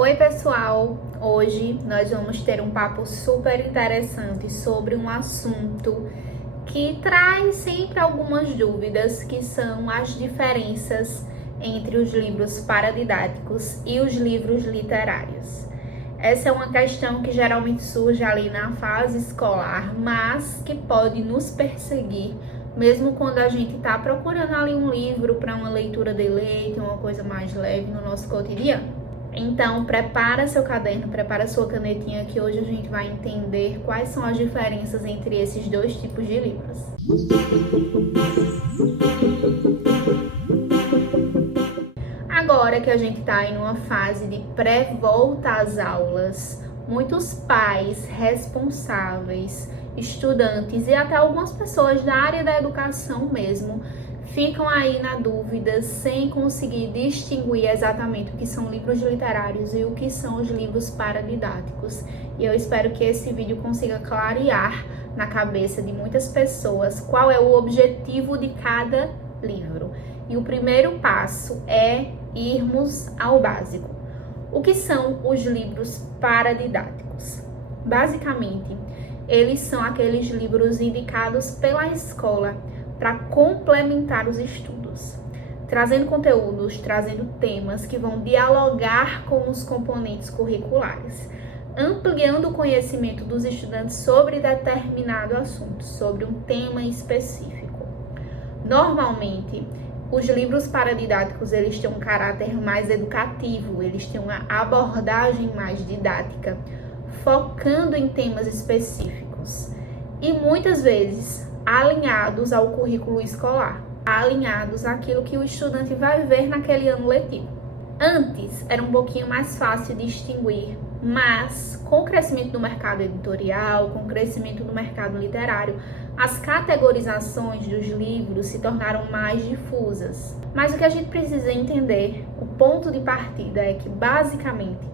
Oi pessoal, hoje nós vamos ter um papo super interessante sobre um assunto que traz sempre algumas dúvidas, que são as diferenças entre os livros paradidáticos e os livros literários. Essa é uma questão que geralmente surge ali na fase escolar, mas que pode nos perseguir mesmo quando a gente está procurando ali um livro para uma leitura deleite, uma coisa mais leve no nosso cotidiano. Então, prepara seu caderno, prepara sua canetinha, que hoje a gente vai entender quais são as diferenças entre esses dois tipos de livros. Agora que a gente está em uma fase de pré-volta às aulas, muitos pais responsáveis, estudantes e até algumas pessoas da área da educação mesmo ficam aí na dúvida, sem conseguir distinguir exatamente o que são livros literários e o que são os livros paradidáticos. E eu espero que esse vídeo consiga clarear na cabeça de muitas pessoas qual é o objetivo de cada livro. E o primeiro passo é irmos ao básico. O que são os livros paradidáticos? Basicamente, eles são aqueles livros indicados pela escola para complementar os estudos, trazendo conteúdos, trazendo temas que vão dialogar com os componentes curriculares, ampliando o conhecimento dos estudantes sobre determinado assunto, sobre um tema específico. Normalmente, os livros paradidáticos, eles têm um caráter mais educativo, eles têm uma abordagem mais didática, focando em temas específicos e muitas vezes alinhados ao currículo escolar, alinhados àquilo que o estudante vai ver naquele ano letivo. Antes era um pouquinho mais fácil distinguir, mas com o crescimento do mercado editorial, com o crescimento do mercado literário, as categorizações dos livros se tornaram mais difusas. Mas o que a gente precisa entender, o ponto de partida é que basicamente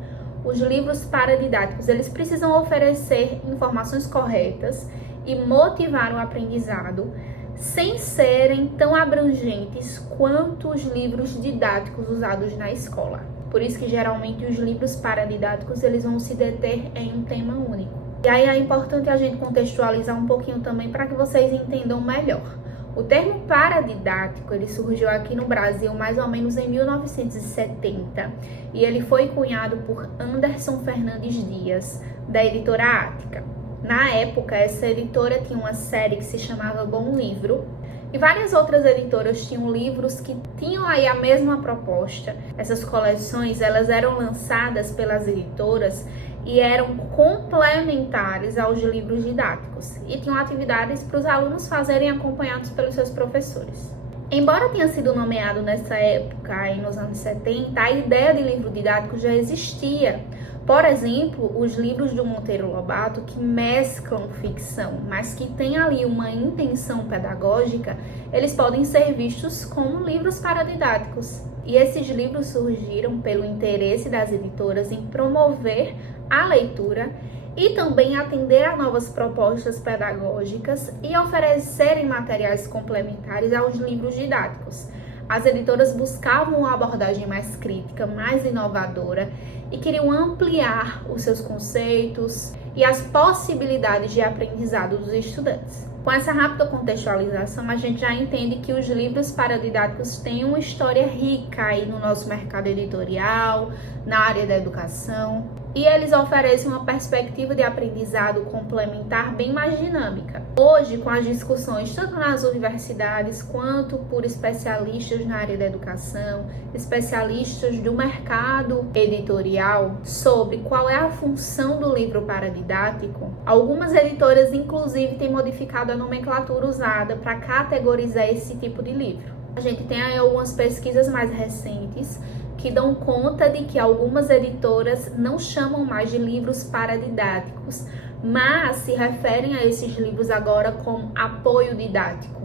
os livros paradidáticos, eles precisam oferecer informações corretas e motivar o aprendizado, sem serem tão abrangentes quanto os livros didáticos usados na escola. Por isso que geralmente os livros paradidáticos, eles vão se deter em um tema único. E aí é importante a gente contextualizar um pouquinho também para que vocês entendam melhor. O termo paradidático, ele surgiu aqui no Brasil mais ou menos em 1970 e ele foi cunhado por Anderson Fernandes Dias, da editora Ática. Na época, essa editora tinha uma série que se chamava Bom Livro e várias outras editoras tinham livros que tinham aí a mesma proposta. Essas coleções, elas eram lançadas pelas editoras e eram complementares aos livros didáticos e tinham atividades para os alunos fazerem acompanhados pelos seus professores. Embora tenha sido nomeado nessa época, aí nos anos 70, a ideia de livro didático já existia. Por exemplo, os livros do Monteiro Lobato, que mesclam ficção, mas que têm ali uma intenção pedagógica, eles podem ser vistos como livros paradidáticos. E esses livros surgiram pelo interesse das editoras em promover a leitura e também atender a novas propostas pedagógicas e oferecerem materiais complementares aos livros didáticos. As editoras buscavam uma abordagem mais crítica, mais inovadora e queriam ampliar os seus conceitos e as possibilidades de aprendizado dos estudantes. Com essa rápida contextualização, a gente já entende que os livros paradidáticos têm uma história rica aí no nosso mercado editorial, na área da educação, e eles oferecem uma perspectiva de aprendizado complementar bem mais dinâmica. Hoje, com as discussões tanto nas universidades quanto por especialistas na área da educação, especialistas do mercado editorial, sobre qual é a função do livro paradidático, algumas editoras inclusive têm modificado a nomenclatura usada para categorizar esse tipo de livro. A gente tem aí algumas pesquisas mais recentes que dão conta de que algumas editoras não chamam mais de livros paradidáticos, mas se referem a esses livros agora como apoio didático.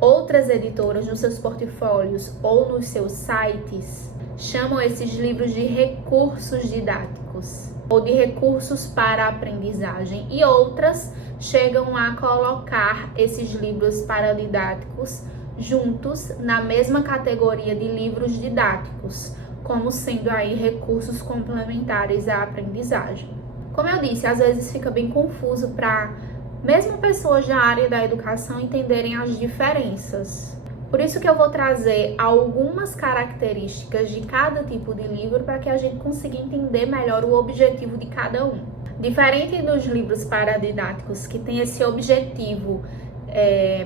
Outras editoras, nos seus portfólios ou nos seus sites, chamam esses livros de recursos didáticos ou de recursos para a aprendizagem, e outras chegam a colocar esses livros paradidáticos juntos na mesma categoria de livros didáticos, como sendo aí recursos complementares à aprendizagem. Como eu disse, às vezes fica bem confuso para mesmo pessoas da área da educação entenderem as diferenças. Por isso que eu vou trazer algumas características de cada tipo de livro para que a gente consiga entender melhor o objetivo de cada um. Diferente dos livros paradidáticos que têm esse objetivo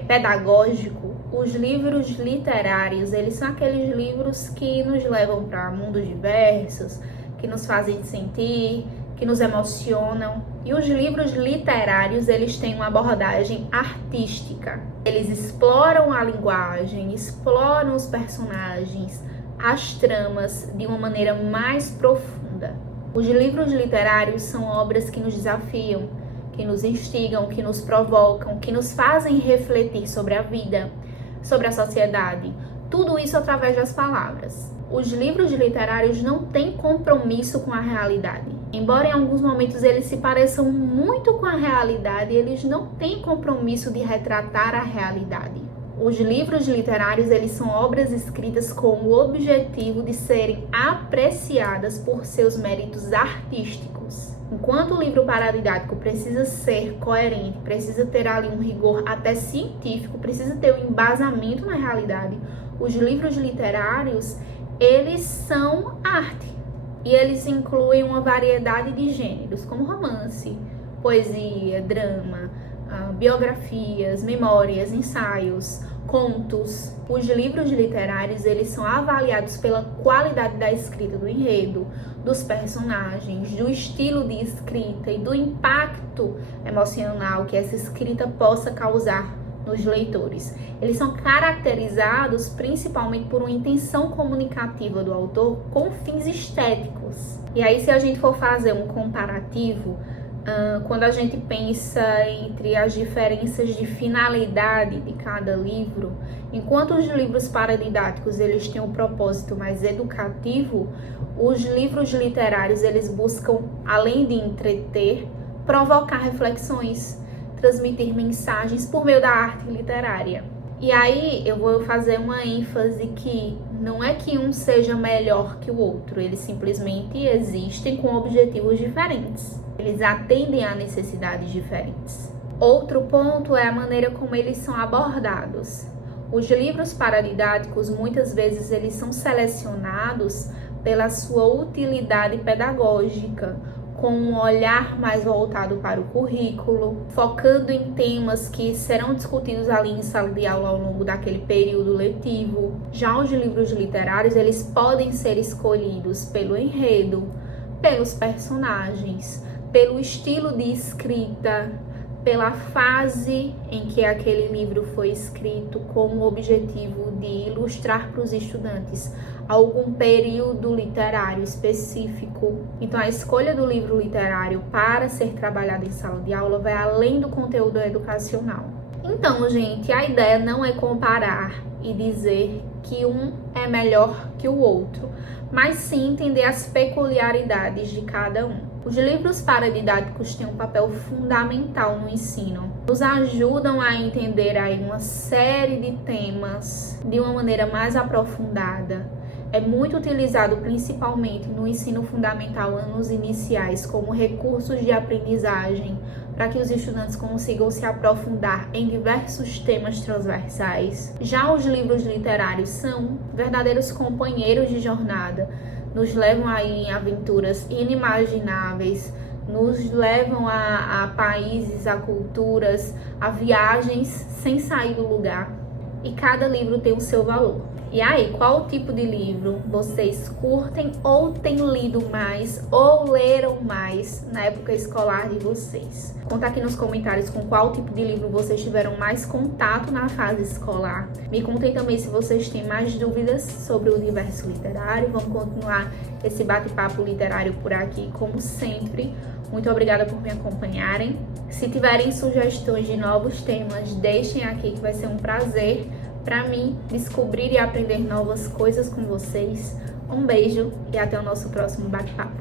pedagógico, os livros literários, eles são aqueles livros que nos levam para mundos diversos, que nos fazem sentir, que nos emocionam. E os livros literários, eles têm uma abordagem artística. Eles exploram a linguagem, exploram os personagens, as tramas de uma maneira mais profunda. Os livros literários são obras que nos desafiam, que nos instigam, que nos provocam, que nos fazem refletir sobre a vida, sobre a sociedade. Tudo isso através das palavras. Os livros literários não têm compromisso com a realidade. Embora em alguns momentos eles se pareçam muito com a realidade, eles não têm compromisso de retratar a realidade. Os livros literários, eles são obras escritas com o objetivo de serem apreciadas por seus méritos artísticos. Enquanto o livro paradidático precisa ser coerente, precisa ter ali um rigor até científico, precisa ter um embasamento na realidade, os livros literários, eles são arte. E eles incluem uma variedade de gêneros, como romance, poesia, drama, biografias, memórias, ensaios, contos. Os livros literários, eles são avaliados pela qualidade da escrita, do enredo, dos personagens, do estilo de escrita e do impacto emocional que essa escrita possa causar nos leitores. Eles são caracterizados principalmente por uma intenção comunicativa do autor com fins estéticos. E aí, se a gente for fazer um comparativo, quando a gente pensa entre as diferenças de finalidade de cada livro, enquanto os livros paradidáticos eles têm um propósito mais educativo, os livros literários eles buscam, além de entreter, provocar reflexões, transmitir mensagens por meio da arte literária. E aí eu vou fazer uma ênfase que não é que um seja melhor que o outro, eles simplesmente existem com objetivos diferentes. Eles atendem a necessidades diferentes. Outro ponto é a maneira como eles são abordados. Os livros paradidáticos, muitas vezes, eles são selecionados pela sua utilidade pedagógica, com um olhar mais voltado para o currículo, focando em temas que serão discutidos ali em sala de aula ao longo daquele período letivo. Já os livros literários, eles podem ser escolhidos pelo enredo, pelos personagens, pelo estilo de escrita, pela fase em que aquele livro foi escrito, com o objetivo de ilustrar para os estudantes algum período literário específico. Então, a escolha do livro literário para ser trabalhado em sala de aula vai além do conteúdo educacional. Então, gente, a ideia não é comparar e dizer que um é melhor que o outro, mas sim entender as peculiaridades de cada um. Os livros paradidáticos têm um papel fundamental no ensino. Nos ajudam a entender aí uma série de temas de uma maneira mais aprofundada. É muito utilizado principalmente no ensino fundamental, anos iniciais, como recursos de aprendizagem, para que os estudantes consigam se aprofundar em diversos temas transversais. Já os livros literários são verdadeiros companheiros de jornada, nos levam aí em aventuras inimagináveis, nos levam a países, a culturas, a viagens sem sair do lugar. E cada livro tem o seu valor. E aí, qual tipo de livro vocês curtem ou têm lido mais ou leram mais na época escolar de vocês? Conta aqui nos comentários com qual tipo de livro vocês tiveram mais contato na fase escolar. Me contem também se vocês têm mais dúvidas sobre o universo literário. Vamos continuar esse bate-papo literário por aqui, como sempre. Muito obrigada por me acompanharem. Se tiverem sugestões de novos temas, deixem aqui que vai ser um prazer para mim descobrir e aprender novas coisas com vocês. Um beijo e até o nosso próximo bate-papo.